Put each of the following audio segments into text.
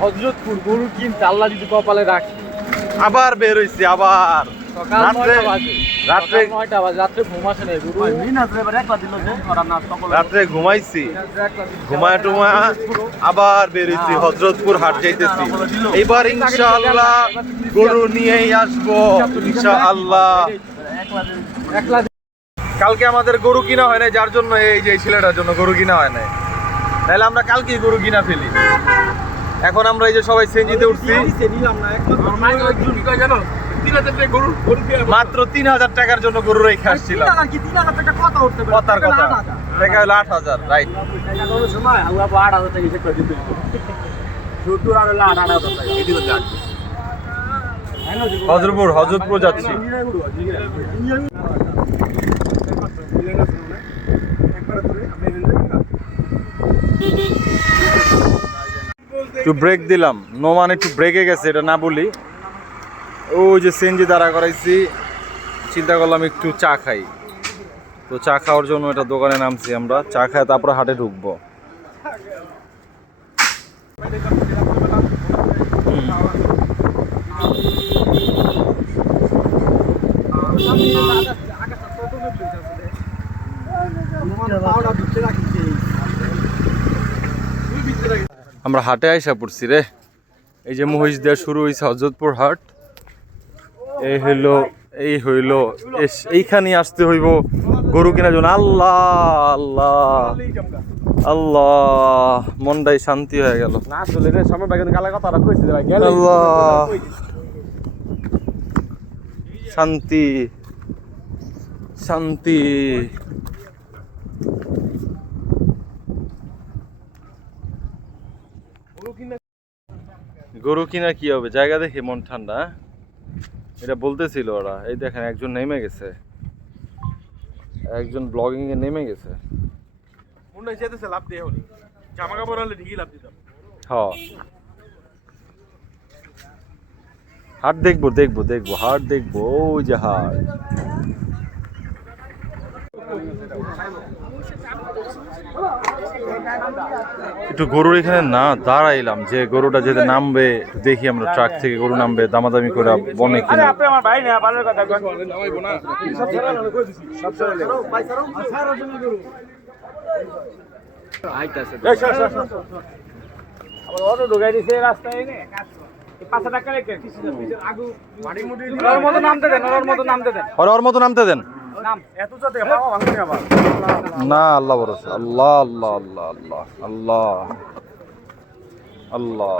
হজরতপুর গরু কিনতে আল্লাহ যদি কপালে রাখি আবার বের হইছি আবার সকাল রাত্রে- নয়টা বাজে রাত্রে নয়টা বাজে রাত্রে ঘুম আসে নাই গরু রাত্রে ঘুমাইছি ঘুমায় টুমা আবার বের হইছি হজরতপুর হাট যাইতেছি এইবার ইনশাআল্লাহ গরু নিয়েই আসব ইনশাআল্লাহ কালকে আমাদের গরু কিনা হয় নাই যার জন্য এই যে ছেলেটার জন্য গরু কিনা হয় নাই তাহলে আমরা কালকেই গরু কিনা ফেলি এখন আমরা এই যে সবাই সেঞ্জিতে উঠছি। মাত্র তিন হাজার টাকার জন্য গরু রেখে আসছিলাম। কথার কথা। দেখা হলো আট হাজার রাইট হজরপুর হজরতপুর যাচ্ছি। একটু ব্রেক দিলাম। নো মানে একটু ব্রেকে গেছে, এটা না বলি। ওই যে সেনজি দাঁড়া করাইছি, চিন্তা করলাম একটু চা খাই। তো চা খাওয়ার জন্য এটা দোকানে নামছি আমরা, চা খাই তারপরে হাটে ঢুকবো। হুম। আমরা হাটে আইসা পড়ছি রে। এই যে মহিষ দেওয়া শুরু হয়েছে হজরতপুর হাট। এই হইল এই হইল এইখানে আসতে হইব গরু কেনার জন্য। আল্লাহ আল্লাহ আল্লাহ মনটাই শান্তি হয়ে গেল। আল্লাহ। শান্তি শান্তি। গরু কিনা কি হবে? জায়গা দেখে মন ঠান্ডা হ্যাঁ? এটা বলতেছিল ওরা এই দেখেন একজন নেমে গেছে। একজন ব্লগিং এ নেমে গেছে। জামা কাপড় হলে। ঠিকই লাভ দিতাম। হ। হাট দেখব দেখব দেখব হাট দেখব ওই যে হাট। একটু গরুর এখানে না দাঁড়াইলাম যে গরুটা যেতে নামবে দেখি আমরা ট্রাক থেকে গরু নামবে দামাদামি করে বনে কিনা। আপনি আমার ভাই না অটো ঢুকাই দিছে রাস্তায় এনে। পাঁচশো টাকা রেখে। আগু ওর মতো নামতে দেন ওর মতো নামতে দেন। না আল্লাহ ভরসা। আল্লাহ আল্লাহ আল্লাহ আল্লাহ আল্লাহ আল্লাহ।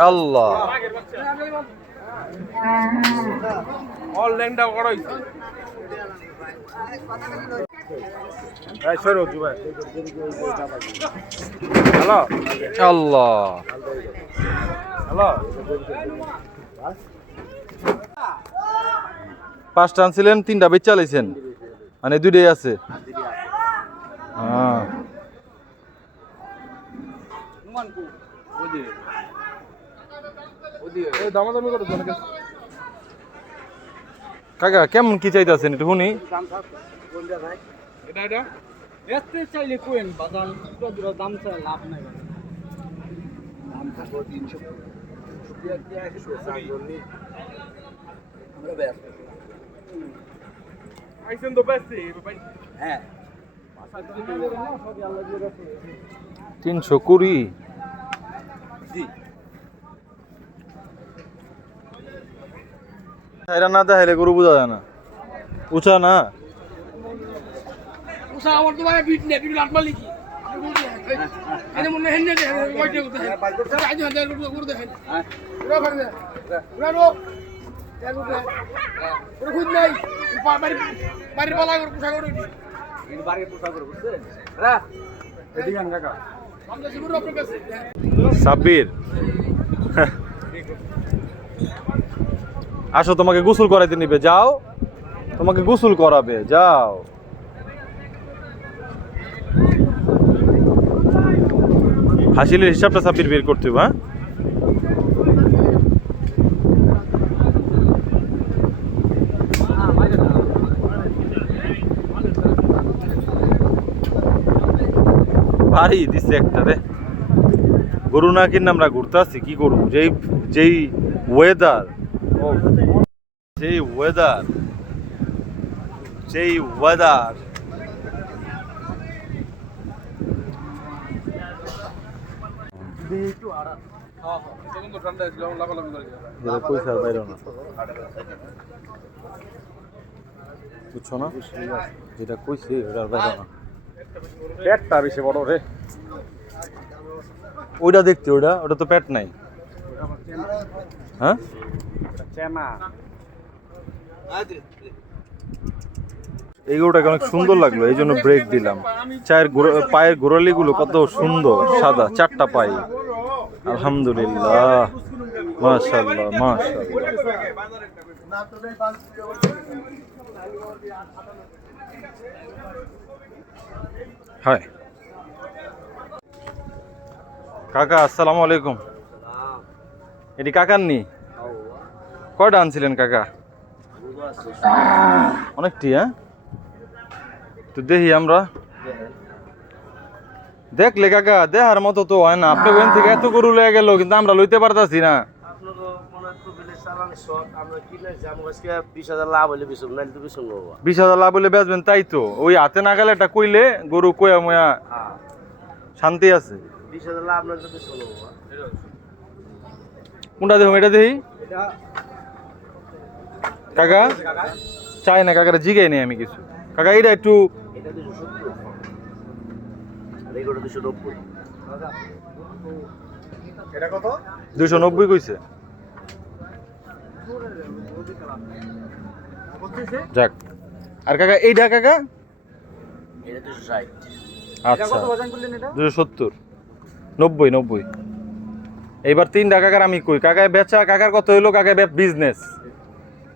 আল্লাহ। অল ল্যান্ডটা আল্লাহ। হ্যালো? পাঁচটা আনছিলেন তিনটা বেচ চালাইছেন মানে দুইটাই আছে। হ্যাঁ। দামাদামি করো কাকা কেমন কি চাইতেছেন একটু শুনি। এটা এটা এতে চাইলে কোয়েন বাজান পুরো দূর দাম চাই লাভ নাই আইছেন তো ব্যস্ত ভাই তিনশো কুড়ি এরা না দেখাইলে গরু বোঝা যায় না। উঁচা না? উষা আমার তো ভাই বিট নেই বিট লাট এনে মনে হেন নেই স্যার আজ হাজার দেখেন। করে দে রো খুদ নাই। বাড়ি বাড়ির পালা সাব্বির। আসো, তোমাকে গোসল করাইতে নিবে, যাও। তোমাকে গোসল করাবে, যাও। হাসিলের হিসাবটা সাপির বের করতে হ্যাঁ? ভারী দিচ্ছে একটা রে। গরু না কিনে আমরা ঘুরতে আসছি, কি করব? যেই যেই ওয়েদার যেই ওয়েদার যেই ওয়েদার যেটা পয়সা না বুঝছ না? যেটা কইছে ওটা বাইরে না পেটটা বেশি বড় রে। ওইটা দেখতে ওটা ওটা তো পেট নাই। হ্যাঁ? এই গরুটাকে অনেক সুন্দর লাগল এই জন্য ব্রেক দিলাম। চায়ের পায়ের গোড়ালি গুলো কত সুন্দর সাদা চারটা পাই আলহামদুলিল্লাহ মাশাল্লাহ মাশাল্লাহ হাই। কাকা আসসালামু আলাইকুম। এটি কাকার নি? কয়টা আনছিলেন কাকা? অনেকটি হ্যাঁ? তো দেখি আমরা। দেখলে কাকা দেহার মতো তো হয় না। আপনি ওখান থেকে এত গরু লয়ে গেল কিন্তু আমরা লইতে পারতাছি না। বিশ হাজার লাভ হলে বেচবেন তাই তো। ওই হাতে না গেলে একটা কইলে গরু কয়া ময়া হ্যাঁ। শান্তি আছে। বিশ হাজার লাভ বাবা। কোনটা দেখুন এটা দেখি কাকা? চাই না কাকারা জিগাই নেই আমি কিছু। কাকা এটা একটু দুশো নব্বই। কইছে। যাক। আর কাকা এইটা কাকা? আচ্ছা। দুশো সত্তর। নব্বই নব্বই। এইবার তিনটা কাকার আমি কই? কাকায় বেচা কাকার কত হইল? কাকায় বিজনেস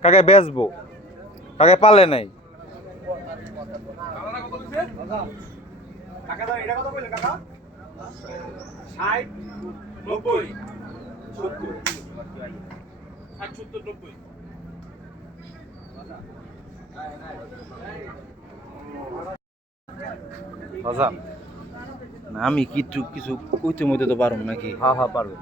কাকায় বেচবো। কাকায় পালে নাই। কাকা দাও এটা কত কইলে কাকা 60 90 বাজান না আমি কিছু কিছু কইতে মইতে তো পারুম নাকি? হ্যাঁ হ্যাঁ পারবে।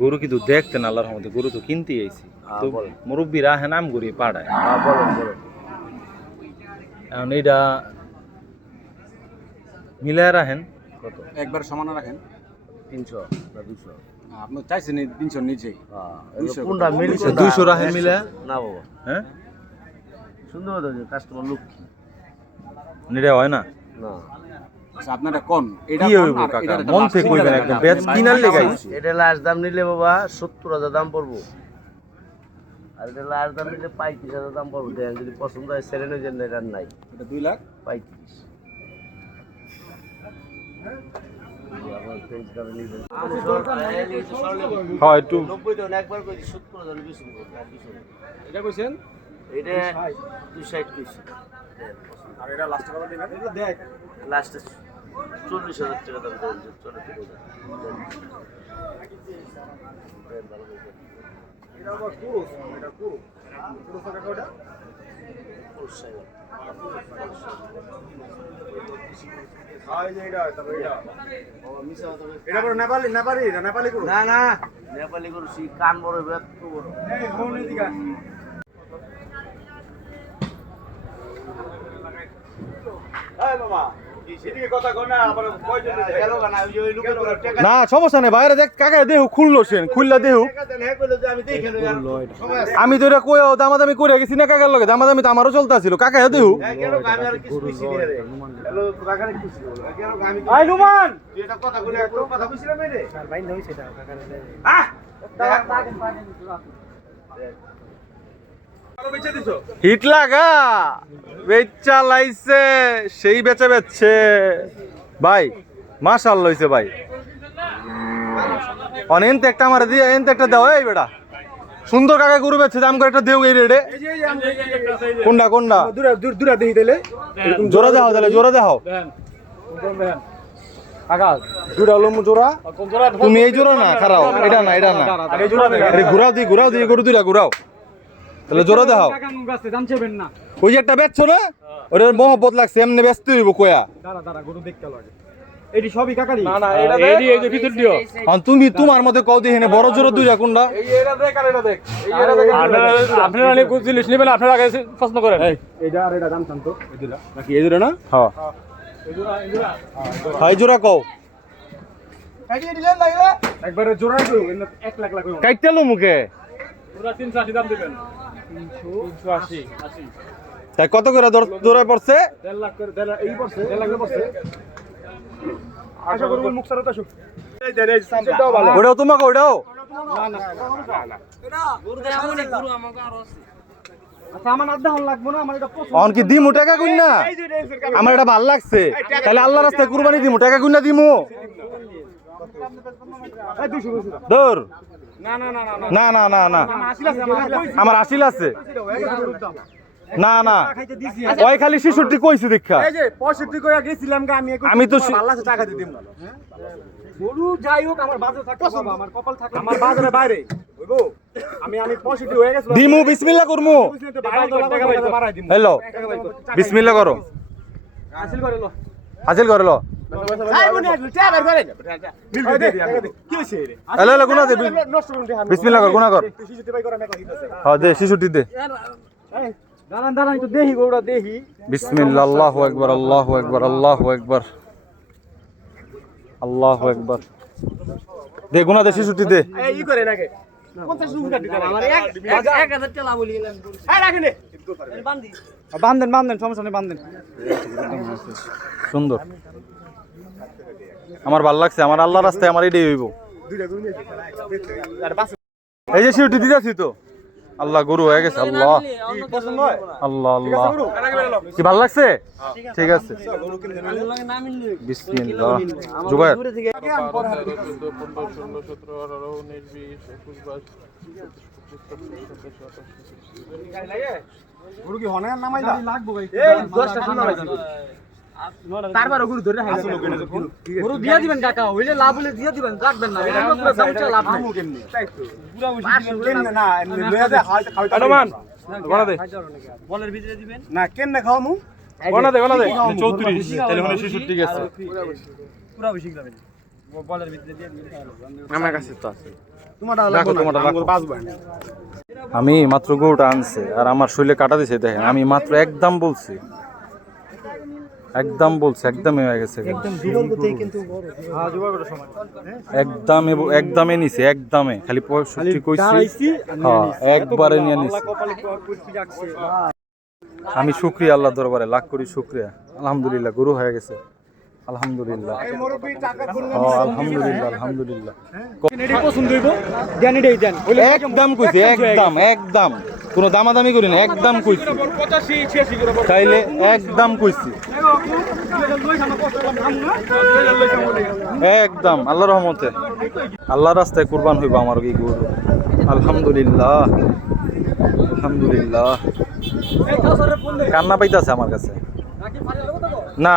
গরু কিন্তু দেখতে না আল্লাহর মধ্যে গরু তো কিনতে আইছি। হ্যাঁ, তো বলেন। মুরব্বীরা হ্যাঁ নাম করি পাড়ায়। এখন এইটা মিলায় রাখেন। কত? একবার সমান রাখেন। তিনশো না দুশো? আপনি চাইছেন এই 300 নিচেই হ্যাঁ দুইশো রাখেন মিলে? না বাবা। হ্যাঁ? সুন্দর কাস্টমার লক্ষ্মী। নিরে হয় না? না। আচ্ছা আপনারা কোন? এটা কাকা? মন থেকে কইবেন একদম। যাবে। কিনার লেগে এটা লাস্ট দাম নিলে বাবা সত্তর হাজার দাম পড়ব। আর এটা লাস্ট দাম নিলে পঁয়ত্রিশ হাজার দাম পড়ব। দেখেন যদি পছন্দ হয় সেরেন ওই জন্য এটা নাই। এটা 2 লাখ? পঁয়ত্রিশ। হ্যাঁ একটু নব্বই টাকা একবার করে সত্তর বেশি কিছু এটা কইছেন? এটা দুই ষাট আর এটা লাস্ট কত দিবেন? এটা দেখ লাস্টে চল্লিশ হাজার টাকা দাম দেন চলে ঠিক এটা আবার পুরুষ এটা পুরুষ পুরুষ টাকা কয়টা আই যে এটা তবে এটা। এটা বড় নেপালি নেপালি করছি কান বড় এত বড়। না আবার কয়জন গেল না ওই যে ওই লোকের বড় টাকা না সমস্যা নেই বাইরে দেখ কাকা দেহ খুললো সেন খুললা দেহ। হ্যাঁ কইলো যে আমি তো এটা কই দামাদামি করে গেছি না কাকার লগে দামাদামি তো আমারও চলতেছিল কাকা দেহ? হ্যাঁ কথা হিট লাগা বেচা লাইছে সেই বেচে বেচছে। ভাই মাশাল লইছে ভাই। অন এনতে একটা আমার দিয়ে এনতে একটা দাও এই বেটা। সুন্দর কাকা গরু বেচছে দাম করে একটা দেও এই রেডে কোনটা কোনটা? দূরা দূর দূরা দেখি দিলে জোড়া দেখাও। তাহলে দুটা হলো জোড়া কোন জোড়া। তুমি এই জোড়া না খারাও। এটা না এটা না। ঘুরাও দি ঘুরাও দি গরু দুইটা ঘুরাও। তাহলে দাম না। ওই যে একটা বেচছো না ওটার মহব্বত লাগছে এমনি ব্যস্ত হইব কোয়া। দাঁড়া দাঁড়া গরু দেখতে লাগে। এটি সবই কাকারি না না এটা এই যে ভিতর দিও। তুমি তোমার মতে কও দেখে বড় জোর দুইটা কোনটা এই এটা দেখ আর এটা দেখ। এই এটা দেখ আপনারা আপনারা অনেক জিনিস নেবেন আপনারা আগে প্রশ্ন করেন। এটা আর এটা দাম শান্ত এই দুটা নাকি এই দুটা না? হ্যাঁ। হাই জোড়া কও। একবারে লাখ লাখ কাইটালো মুখে। পুরা 380 দাম দিবেন। 380 80 তাই কত করে দৌড়ায় পড়ছে? ওটাও তোমাকে ওটাও? অনকি গুন্না আমার এটা ভালো লাগছে। তাহলে আল্লাহ রাস্তায় কুরবানি দিমু টাকা গুন্না দিমু? দৌড় না না না না আমার আসিল আছে না না। ওই খালি শিশুটি কইছি দীক্ষা। আমি তো টাকা দিতে গরু যাই করে। করে লো। একবার একবার একবার একবার দে দে শিশুটি দে। বান্ধেন বান্ধেন সমস্যা নেই বান্ধেন। সুন্দর। আমার ভালো লাগছে আমার আল্লাহ রাস্তায় আমার এটাই হইব। এই যে শিউটি দিতেছি তো। আল্লাহ গরু হয়ে গেছে আল্লাহ। আল্লাহ আল্লাহ। কি ভালো লাগছে? ঠিক আছে। বিসমিল্লাহ। জুবায়ের। গরু কি হনে নামাইলা লাগবো ভাই এই 10টা শোনা ভাই। তারপর গরু ধরে গরু দিয়া দিবেন কাকা হইলে লাভ হইলে দিয়া দিবেন রাখবেন না। এটা পুরো দাম লাভ নাই। কেমনে? পুরো কেমনে? না এমনি লয়া দে হাল খাওয়াইতে আনুমান গোনা দে। বলের ভিতরে দিবেন? না খাওয়ামু? গোনা দে দে। 34 তাহলে মানে 66 গেছে। পুরো বেশি যাবেন বলের ভিতরে দিয়ে আমার কাছে তো আছে। তোমারটা রাখো, তোমারটা রাখো। বাঁচবো আমি মাত্র গরুটা আনছে আর আমার শরীরে কাটা দিছে দেখেন আমি মাত্র একদম বলছি। একদম বলছে একদমই হয়ে গেছে। একদম হ্যাঁ একদম একদমে নিছে একদমে খালি পঁয়ষট্টি কইছি হ্যাঁ একবারে নিয়ে নিছি। আমি শুক্রিয়া আল্লাহ দরবারে লাখ করি শুক্রিয়া। আলহামদুলিল্লাহ গুরু হয়ে গেছে। আলহামদুলিল্লাহ। হ্যাঁ, আলহামদুলিল্লাহ আলহামদুলিল্লাহ। একদম কইছি একদম একদম কোনো দামাদামি করি না একদম কইছি। 85 86 করে তাইলে একদম কইছি। একদম আল্লাহ রহমতে। আল্লাহ রাস্তায় কুরবান হইব আমার এই গরু। আলহামদুলিল্লাহ আলহামদুলিল্লাহ। কান্না পাইতাছে আমার কাছে। না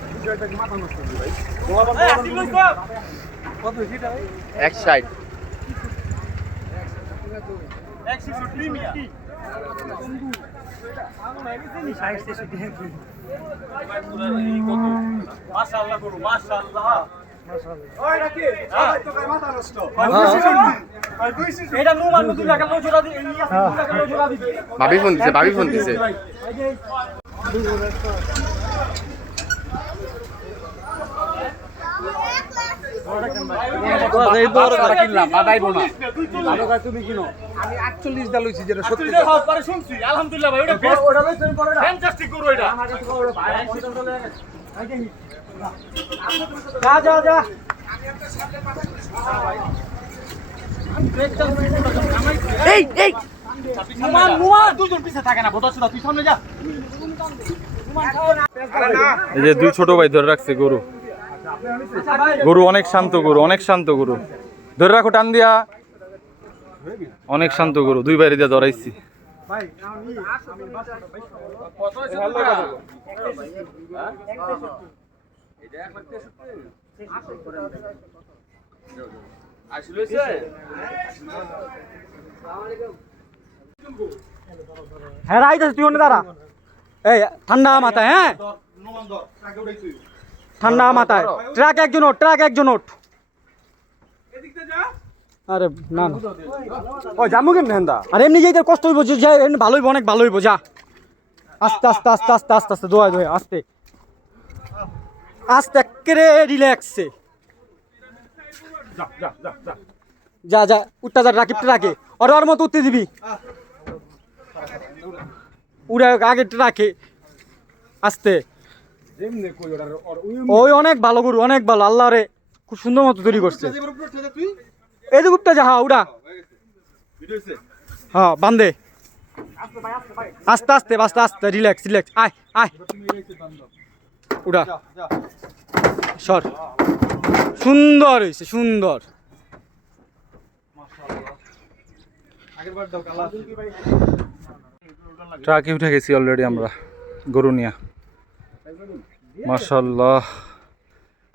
এক সাইড। ভাবি ফোন দিছে ভাবি ফোন দিছে। কিনলাম বাদাইবো না। তুমি কিনো। আমি 48 ডাল হইছি যেটা সত্যি শুনছি আলহামদুলিল্লাহ ভাই ওটা বেস্ট ওটা লইছেন পরে ফ্যান্টাস্টিক করো এটা। যা যা যা। এই এই। নুমান নুমান দুজন পিছে থাকে না ভোটা সুদা তুই সামনে যা। এই যে দুই ছোট ভাই ধরে রাখছে গরু। গরু, অনেক শান্ত গরু, অনেক শান্ত গরু। ধরে রাখো, টান দিয়া। অনেক শান্ত গরু, দুই বাইরে দিয়া ধরাইছি হ্যাঁ রাইত তুই দাঁড়া এই, ঠান্ডা মাথায় হ্যাঁ? ঠান্ডা মাথায়। ট্রাক একজন ওঠ ট্রাক একজন ওঠ। আরে না না। ও জামু কেন হেন্দা? আর এমনি যেই কষ্ট হইব যে যে এমনি ভালো হইব অনেক ভালো হইব যা। আস্তে আস্তে আস্তে আস্তে আস্তে আস্তে দোয়া দোয়া আস্তে। আস্তে একেরে রিল্যাক্সে যা যা উঠটা যা। রাকিবটা রাখে ওর ওর মতো উঠতে দিবি। উড়ে আগে রাখে আস্তে। ওই অনেক ভালো গরু অনেক ভালো আল্লাহ রে খুব সুন্দর মতো তৈরি করছে। এই যে উঠটা যা হ্যাঁ উড়া। হ্যাঁ বান্ধে আস্তে আস্তে আস্তে আস্তে রিল্যাক্স রিল্যাক্স আয় আয়। উড়া। সর। সুন্দর হয়েছে সুন্দর। ট্রাকে উঠে গেছি অলরেডি আমরা গরু নিয়ে। মাশাল্লাহ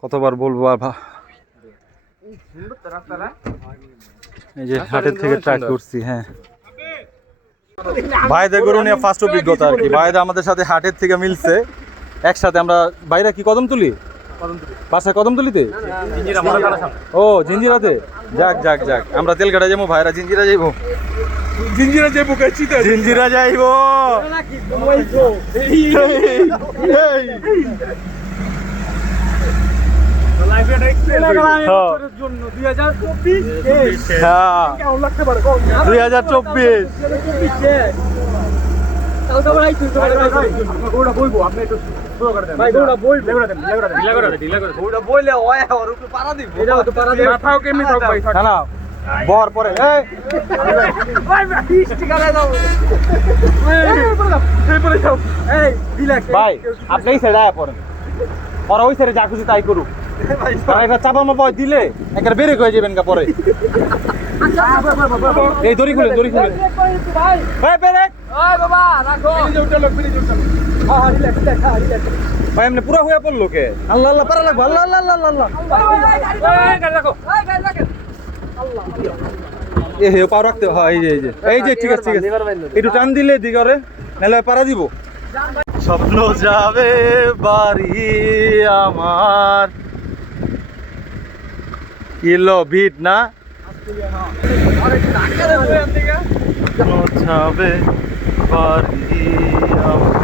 কতবার বলব আর এই যে হাটের থেকে ট্রাকে উঠছি হ্যাঁ। ভাইদের গরু নিয়ে ফার্স্ট অভিজ্ঞতা আর কি। ভাইদের আমাদের সাথে হাটের থেকে মিলছে। একসাথে আমরা বাইরে কি কদম তুলি বাসায় কদম তুলিতে ও জিঞ্জিরাতে। যাক যাক যাক। আমরা তেলকাটা যাব ভাইরা জিঞ্জিরা যাইবো। জিঞ্জিরা যে বুকে চিতে জিঞ্জিরা যাইবো। হ্যাঁ। দুই হাজার চব্বিশ বইলে পাড়া দিব। পারা দিবে। বর পরে ভাই আপনি এই সাইডে আয়া পড়েন। ওরা ওই সাইডে যা খুশি তাই করুক। কারণ এটা চাপা মাপা দিলে বেড়ে হয়ে যাবেন গা পরে। এই দড়ি খুলেন দড়ি খুলেন। ভাই। ভাই এমনি পুরা হয়ে পড়ল কে? আল্লাহ আল্লাহ পারা লাগবে আল্লাহ আল্লাহ আল্লাহ আল্লাহ। এ হে, পাও রাখতে হয়, এই যে এই যে। এই যে, ঠিক আছে ঠিক আছে। একটু টান দিলে দিগরে নাহলে পারা দিব। স্বপ্ন যাবে বাড়ি আমার। কিলো বিট না? যাবে বাড়ি আমার।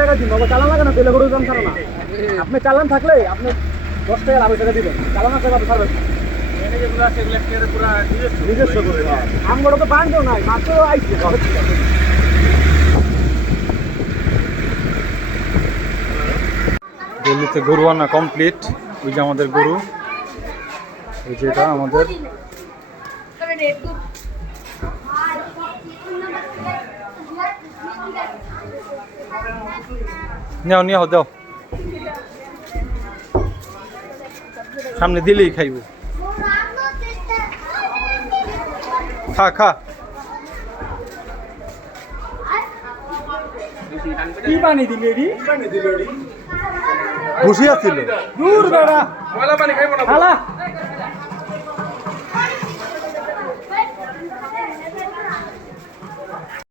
টাকা দিন বাবা চালান লাগে না তেলে গরুর দাম ছাড়ো না। আপনি চালান থাকলে আপনি দশ টাকা লাভের টাকা দিবেন। চালান আছে আপনি ছাড়বেন নিজস্ব করে আমগড় তো বান্ধব নাই মাত্র আইছে। দিল্লিতে গরু আনা কমপ্লিট ওই যে আমাদের গরু। এই যেটা আমাদের। নেও নিয়ে দাও। সামনে দিলেই খাইব। খা খা। কি পানি দিলে রি খুশি আছিল দূর বেড়া। ময়লা পানি খাইব না